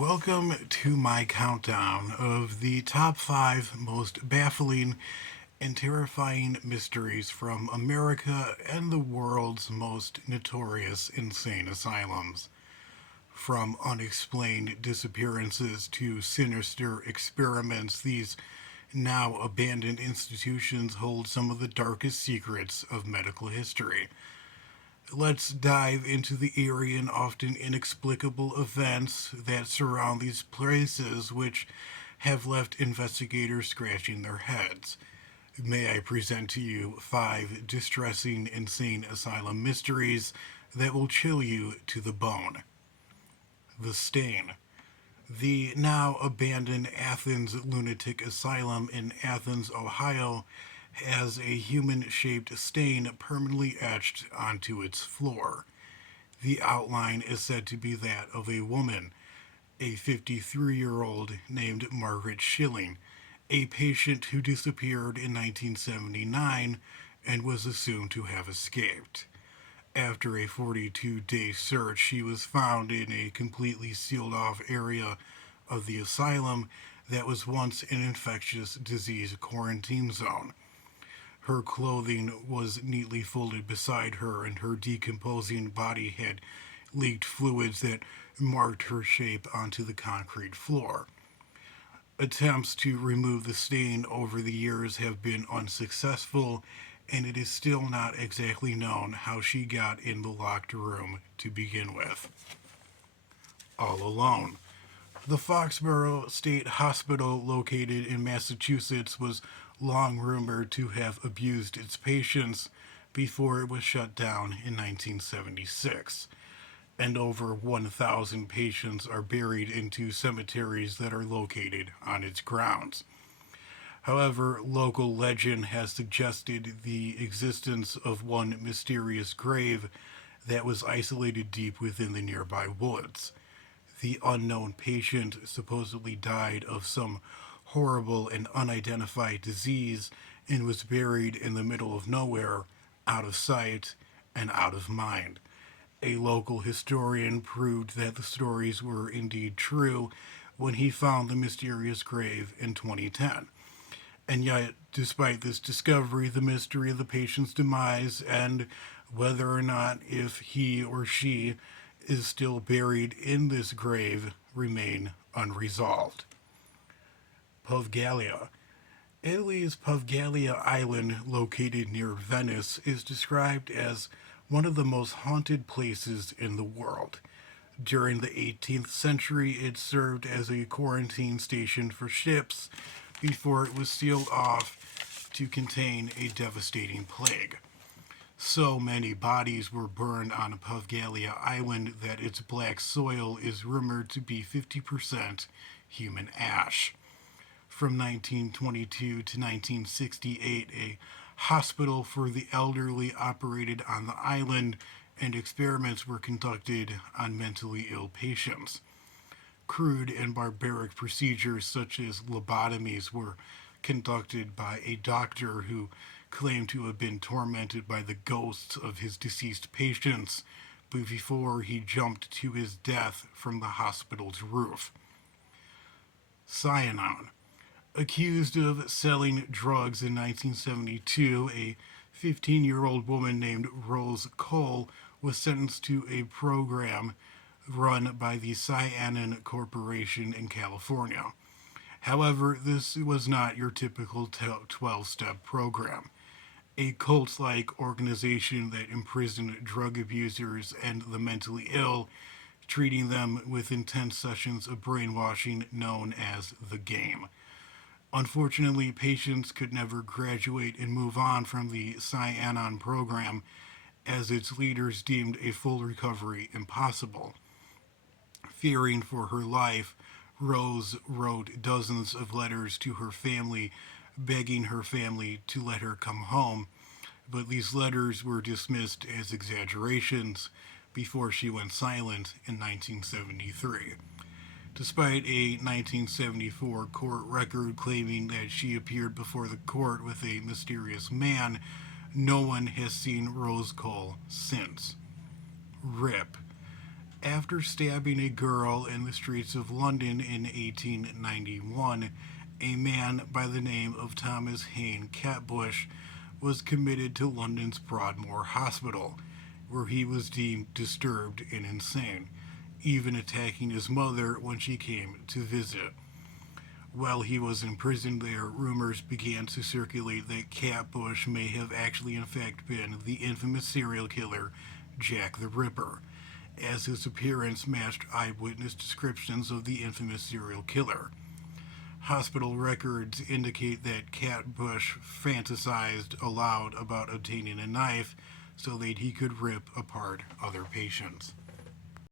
Welcome to my countdown of the top 5 most baffling and terrifying mysteries from America and the world's most notorious insane asylums. From unexplained disappearances to sinister experiments, these now abandoned institutions hold some of the darkest secrets of medical history. Let's dive into the eerie and often inexplicable events that surround these places, which have left investigators scratching their heads. May I present to you 5 distressing, insane asylum mysteries that will chill you to the bone. The Stain. The now abandoned Athens Lunatic Asylum in Athens, Ohio, has a human shaped stain permanently etched onto its floor. The outline is said to be that of a woman, a 53-year-old named Margaret Schilling, a patient who disappeared in 1979 and was assumed to have escaped. After a 42-day search, she was found in a completely sealed off area of the asylum that was once an infectious disease quarantine zone. Her clothing was neatly folded beside her, and her decomposing body had leaked fluids that marked her shape onto the concrete floor. Attempts to remove the stain over the years have been unsuccessful, and it is still not exactly known how she got in the locked room to begin with. All alone. The Foxborough State Hospital, located in Massachusetts, was long rumored to have abused its patients before it was shut down in 1976. And over 1,000 patients are buried in 2 cemeteries that are located on its grounds. However, local legend has suggested the existence of one mysterious grave that was isolated deep within the nearby woods. The unknown patient supposedly died of some horrible and unidentified disease and was buried in the middle of nowhere, out of sight and out of mind. A local historian proved that the stories were indeed true when he found the mysterious grave in 2010. And yet, despite this discovery, the mystery of the patient's demise and whether or not if he or she is still buried in this grave remain unresolved. Poveglia. Italy's Poveglia Island, located near Venice, is described as one of the most haunted places in the world. During the 18th century, it served as a quarantine station for ships before it was sealed off to contain a devastating plague. So many bodies were burned on Poveglia Island that its black soil is rumored to be 50% human ash. From 1922 to 1968, a hospital for the elderly operated on the island, and experiments were conducted on mentally ill patients. Crude and barbaric procedures such as lobotomies were conducted by a doctor who claimed to have been tormented by the ghosts of his deceased patients before he jumped to his death from the hospital's roof. Cyanide. Accused of selling drugs in 1972, a 15-year-old woman named Rose Cole was sentenced to a program run by the Cyanide Corporation in California. However, this was not your typical 12-step program. A cult like organization that imprisoned drug abusers and the mentally ill, treating them with intense sessions of brainwashing known as the game. Unfortunately, patients could never graduate and move on from the Cyanon program, as its leaders deemed a full recovery impossible. Fearing for her life, Rose wrote dozens of letters to her family, begging her family to let her come home, but these letters were dismissed as exaggerations before she went silent in 1973. Despite a 1974 court record claiming that she appeared before the court with a mysterious man, no one has seen Rose Cole since. RIP. After stabbing a girl in the streets of London in 1891, a man by the name of Thomas Hayne Catbush was committed to London's Broadmoor Hospital, where he was deemed disturbed and insane, even attacking his mother when she came to visit. While he was imprisoned there, rumors began to circulate that Catbush may have actually in fact been the infamous serial killer Jack the Ripper, as his appearance matched eyewitness descriptions of the infamous serial killer. Hospital records indicate that Catbush fantasized aloud about obtaining a knife so that he could rip apart other patients.